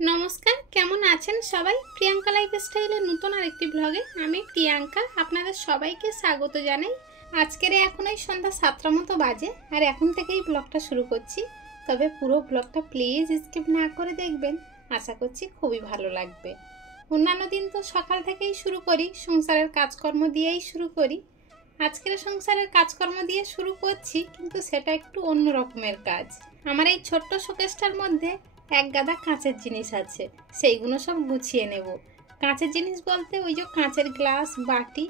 নমস্কার, কেমন আছেন সবাই? প্রিয়াঙ্কা লাইফস্টাইলের নতুন আরেকটি ব্লগে আমি প্রিয়াঙ্কা আপনাদের সবাইকে স্বাগত জানাই। আজকের এখন এই সন্ধ্যা 7টার মতো বাজে, আর এখন থেকেই ব্লগটা শুরু করছি। তবে পুরো ব্লগটা প্লিজ স্কিপ না করে দেখবেন, আশা করছি খুবই ভালো লাগবে। অন্যান্য দিন তো সকাল থেকেই শুরু করি, সংসারের কাজকর্ম দিয়েই শুরু করি। আজকের সংসারের কাজকর্ম দিয়ে শুরু করছি, কিন্তু সেটা একটু অন্য রকমের কাজ। আমার এই ছোট্ট শোকেসটার মধ্যে এক গাদা কাঁচের জিনিস আছে, সেইগুলো সব গুছিয়ে নেব। কাঁচের জিনিস বলতে ওই যে কাঁচের গ্লাস, বাটি,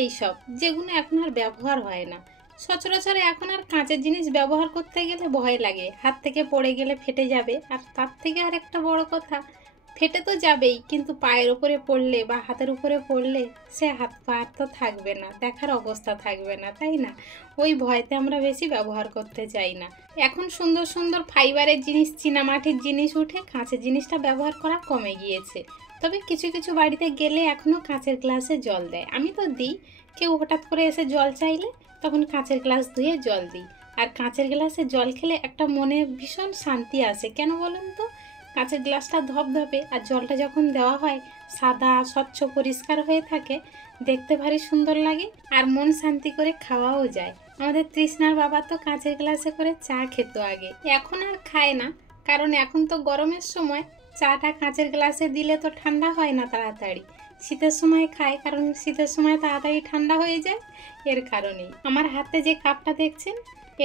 এইসব যেগুলো এখন আর ব্যবহার হয় না। সচরাচর এখন আর কাঁচের জিনিস ব্যবহার করতে গেলে ভয় লাগে, হাত থেকে পড়ে গেলে ফেটে যাবে। আর তার থেকে আর একটা বড় কথা, ফেটে তো যাবেই, কিন্তু পায়ের উপরে পড়লে বা হাতের উপরে পড়লে সে হাত পা তো থাকবে না, দেখার অবস্থা থাকবে না, তাই না? ওই ভয়তে আমরা বেশি ব্যবহার করতে চাই না। এখন সুন্দর সুন্দর ফাইবারের জিনিস, চীনামাটির জিনিস উঠে কাঁচের জিনিসটা ব্যবহার করা কমে গিয়েছে। তবে কিছু কিছু বাড়িতে গেলে এখনও কাঁচের গ্লাসে জল দেয়, আমি তো দিই। কেউ হঠাৎ করে এসে জল চাইলে তখন কাঁচের গ্লাস ধুয়ে জল দিই। আর কাঁচের গ্লাসে জল খেলে একটা মনে ভীষণ শান্তি আসে, কেন বলুন তো? কাঁচের গ্লাসটা ধপধপে, আর জলটা যখন দেওয়া হয় সাদা স্বচ্ছ পরিষ্কার হয়ে থাকে, দেখতে ভারী সুন্দর লাগে, আর মন শান্তি করে খাওয়াও যায়। আমাদের তৃষ্ণার বাবা তো কাঁচের গ্লাসে করে চা খেত আগে, এখন আর খায় না, কারণ এখন তো গরমের সময় চাটা কাঁচের গ্লাসে দিলে তো ঠান্ডা হয় না তাড়াতাড়ি। শীতের সময় খায়, কারণ শীতের সময় তাড়াতাড়ি ঠান্ডা হয়ে যায়। এর কারণেই আমার হাতে যে কাপটা দেখছেন,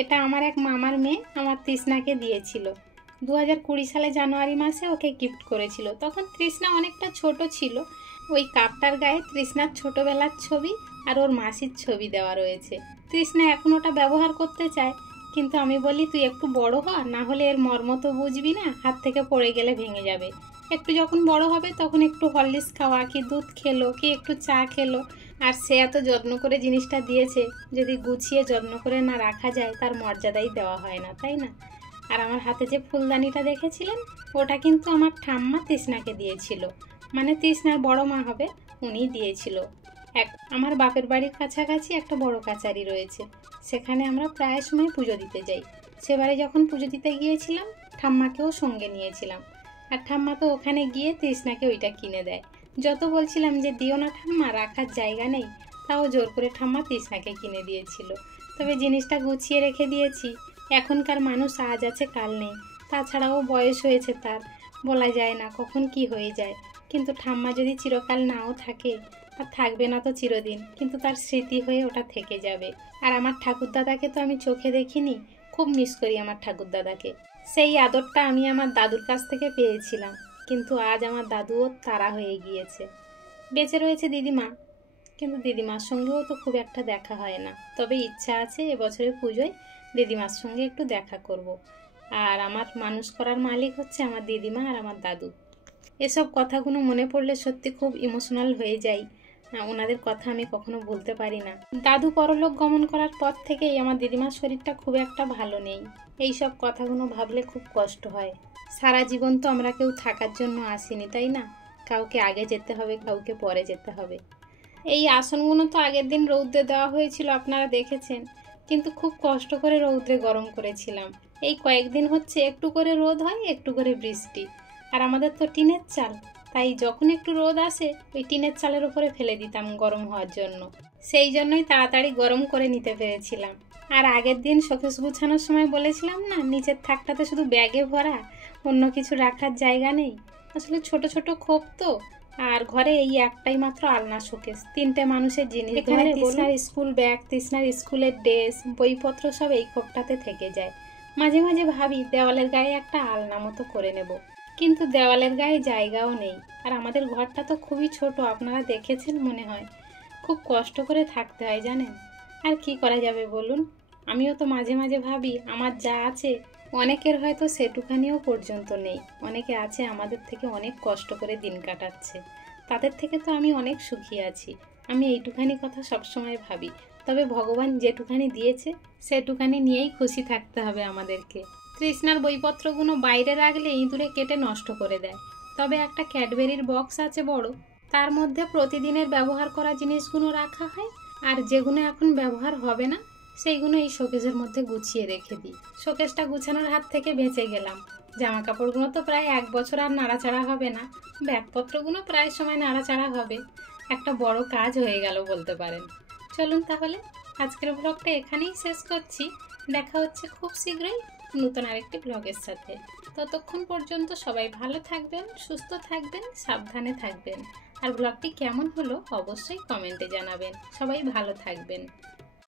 এটা আমার এক মামার মেয়ে আমার তৃষ্ণাকে দিয়েছিল। 2020 সালে জানুয়ারি মাসে ওকে গিফট করেছিল। তখন তৃষ্ণা অনেকটা ছোট ছিল। ওই কাপটার গায়ে তৃষ্ণার ছোটবেলার ছবি আর ওর মাসির ছবি দেওয়া রয়েছে। তৃষ্ণা এখন ওটা ব্যবহার করতে চায়, কিন্তু আমি বলি তুই একটু বড় হ, না হলে এর মর্ম তো বুঝবি না, হাত থেকে পড়ে গেলে ভেঙে যাবে। একটু যখন বড় হবে তখন একটু হরলিক্স খাওয়া, কি দুধ খেলো, কি একটু চা খেলো। আর সে এত যত্ন করে জিনিসটা দিয়েছে, যদি গুছিয়ে যত্ন করে না রাখা যায় তার মর্যাদাই দেওয়া হয় না, তাই না? আর আমার হাতে যে ফুলদানিটা দেখেছিলেন, ওটা কিন্তু আমার ঠাম্মা তৃষ্ণাকে দিয়েছিল, মানে তৃষ্ণার বড় মা হবে, উনিই দিয়েছিল। আমার বাপের বাড়ির কাছাকাছি একটা বড় কাচারি রয়েছে, সেখানে আমরা প্রায় সময় পুজো দিতে যাই। সেবারে যখন পুজো দিতে গিয়েছিলাম, ঠাম্মাকেও সঙ্গে নিয়েছিলাম। আর ঠাম্মা তো ওখানে গিয়ে তৃষ্ণাকে ওইটা কিনে দেয়। যত বলছিলাম যে দিও না ঠাম্মা, রাখার জায়গা নেই, তাও জোর করে ঠাম্মা তৃষ্ণাকে কিনে দিয়েছিল। তবে জিনিসটা গুছিয়ে রেখে দিয়েছি। এখনকার মানুষ আজ আছে কাল নেই, তাছাড়াও বয়স হয়েছে তার, বলা যায় না কখন কি হয়ে যায়। কিন্তু ঠাম্মা যদি চিরকাল নাও থাকে, আর থাকবে না তো চিরদিন, কিন্তু তার স্মৃতি হয়ে ওটা থেকে যাবে। আর আমার ঠাকুরদাদাকে তো আমি চোখে দেখিনি, খুব মিস করি আমার ঠাকুরদাদাকে। সেই আদরটা আমি আমার দাদুর কাছ থেকে পেয়েছিলাম, কিন্তু আজ আমার দাদুও তারা হয়ে গিয়েছে। বেঁচে রয়েছে দিদিমা, কিন্তু দিদিমার সঙ্গেও তো খুব একটা দেখা হয় না। তবে ইচ্ছা আছে এবছরের পুজোয় দিদিমার সঙ্গে একটু দেখা করব। আর আমার মানুষ করার মালিক হচ্ছে আমার দিদিমা আর আমার দাদু। এসব কথাগুলো মনে পড়লে সত্যি খুব ইমোশনাল হয়ে যাই। ওনাদের কথা আমি কখনো ভুলতে পারি না। দাদু পরলোক গমন করার পর থেকেই আমার দিদিমার শরীরটা খুব একটা ভালো নেই। এই সব কথাগুলো ভাবলে খুব কষ্ট হয়। সারা জীবন তো আমরা কেউ থাকার জন্য আসিনি, তাই না? কাউকে আগে যেতে হবে, কাউকে পরে যেতে হবে। এই আসনগুলো তো আগের দিন রৌদ্রে দেওয়া হয়েছিল, আপনারা দেখেছেন, কিন্তু খুব কষ্ট করে রৌদ্রে গরম করেছিলাম। এই কয়েকদিন হচ্ছে একটু করে রোদ হয়, একটু করে বৃষ্টি। আর আমাদের তো টিনের চাল, তাই যখন একটু রোদ আসে ওই টিনের চালের উপরে ফেলে দিতাম গরম হওয়ার জন্য। সেই জন্যই তাড়াতাড়ি গরম করে নিতে পেরেছিলাম। আর আগের দিন শোকেস গুছানোর সময় বলেছিলাম না, নিচের থাকটাতে শুধু ব্যাগে ভরা, অন্য কিছু রাখার জায়গা নেই। আসলে ছোট ছোট খোপ তো, আর ঘরে এই একটাই মাত্র আলনা শোকেস, 3টে মানুষের জিনিস। এখানে তৃষ্ণার স্কুল ব্যাগ, তৃষ্ণার স্কুলের ড্রেস, বইপত্র সব এই খোপটাতে থেকে যায়। মাঝে মাঝে ভাবি দেওয়ালের গায়ে একটা আলনা মতো করে নেব, কিন্তু দেওয়ালের গায়ে জায়গাও নেই। আর আমাদের ঘরটা তো খুবই ছোট, আপনারা দেখেছেন মনে হয়। খুব কষ্ট করে থাকতে হয় জানেন। আর কি করা যাবে বলুন? আমিও তো মাঝে মাঝে ভাবি আমার যা আছে অনেকের হয়তো সেটুখানিও পর্যন্ত নেই। অনেকে আছে আমাদের থেকে অনেক কষ্ট করে দিন কাটাচ্ছে, তাদের থেকে তো আমি অনেক সুখী আছি। আমি এইটুখানি কথা সবসময় ভাবি। তবে ভগবান যেটুখানি দিয়েছে সেটুখানি নিয়েই খুশি থাকতে হবে আমাদেরকে। তৃষ্ণার বইপত্রগুলো বাইরে রাখলে ইঁদুরে কেটে নষ্ট করে দেয়। তবে একটা ক্যাডবেরির বক্স আছে বড়, তার মধ্যে প্রতিদিনের ব্যবহার করা জিনিসগুলো রাখা হয়। আর যেগুলো এখন ব্যবহার হবে না সেইগুলো এই শোকেসের মধ্যে গুছিয়ে রেখে দিই। শোকেসটা গুছানোর হাত থেকে বেঁচে গেলাম। জামা কাপড়গুলো তো প্রায় 1 বছর আর নাড়াচাড়া হবে না, ব্যাগপত্রগুলো প্রায় সময় নাড়াচাড়া হবে। একটা বড় কাজ হয়ে গেল বলতে পারেন। চলুন তাহলে আজকের ব্লগটা এখানেই শেষ করছি। দেখা হচ্ছে খুব শীঘ্রই নতুন আরেকটি ব্লগের সাথে। ততক্ষণ পর্যন্ত সবাই ভালো থাকবেন, সুস্থ থাকবেন, সাবধানে থাকবেন। আর ব্লগটি কেমন হলো অবশ্যই কমেন্টে জানাবেন। সবাই ভালো থাকবেন।